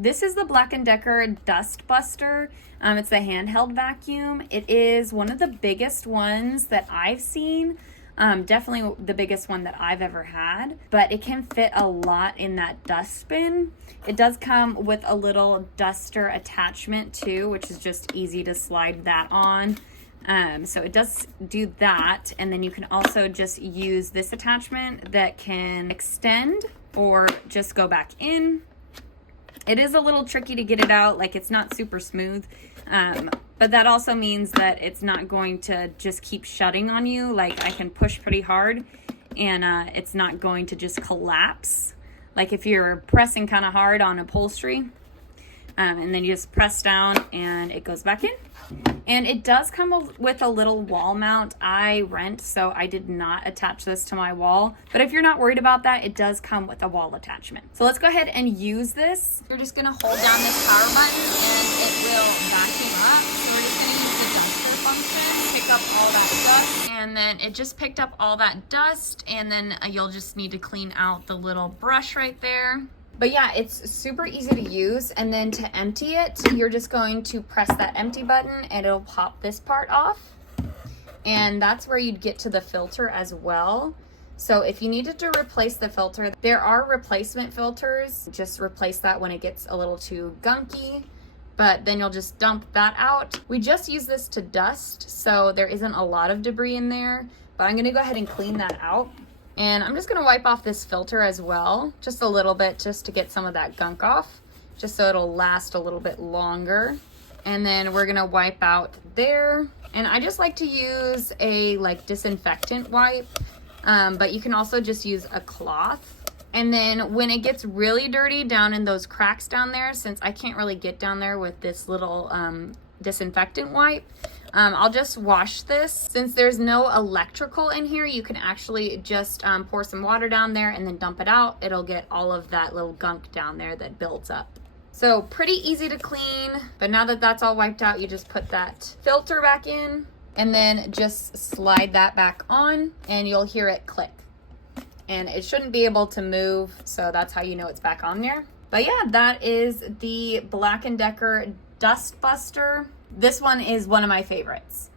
This is the Black&Decker Dust Buster. It's the handheld vacuum. It is one of the biggest ones that I've seen. Definitely the biggest one that I've ever had, but it can fit a lot in that dustbin. It does come with a little duster attachment too, which is just easy to slide that on. So it does do that. And then you can also just use this attachment that can extend or just go back in. It is a little tricky to get it out, like it's not super smooth, but that also means that it's not going to just keep shutting on you. Like I can push pretty hard and it's not going to just collapse. Like if you're pressing kind of hard on upholstery and then you just press down and it goes back in. And it does come with a little wall mount. I rent, so I did not attach this to my wall. But if you're not worried about that, it does come with a wall attachment. So let's go ahead and use this. You're just gonna hold down this power button and it will vacuum up. So we're just gonna use the duster function, pick up all that dust, and then it just picked up all that dust, and then you'll just need to clean out the little brush right there. But yeah, it's super easy to use. And then to empty it, you're just going to press that empty button and it'll pop this part off. And that's where you'd get to the filter as well. So if you needed to replace the filter, there are replacement filters. Just replace that when it gets a little too gunky, but then you'll just dump that out. We just use this to dust, so there isn't a lot of debris in there, but I'm gonna go ahead and clean that out. And I'm just gonna wipe off this filter as well, just a little bit, just to get some of that gunk off, just so it'll last a little bit longer. And then we're gonna wipe out there. And I just like to use a disinfectant wipe, but you can also just use a cloth. And then when it gets really dirty down in those cracks down there, since I can't really get down there with this little disinfectant wipe, I'll just wash this. Since there's no electrical in here, you can actually just pour some water down there and then dump it out. It'll get all of that little gunk down there that builds up. So pretty easy to clean, but now that that's all wiped out, you just put that filter back in and then just slide that back on and you'll hear it click. And it shouldn't be able to move, so that's how you know it's back on there. But yeah, that is the Black&Decker Dust Buster. This one is one of my favorites.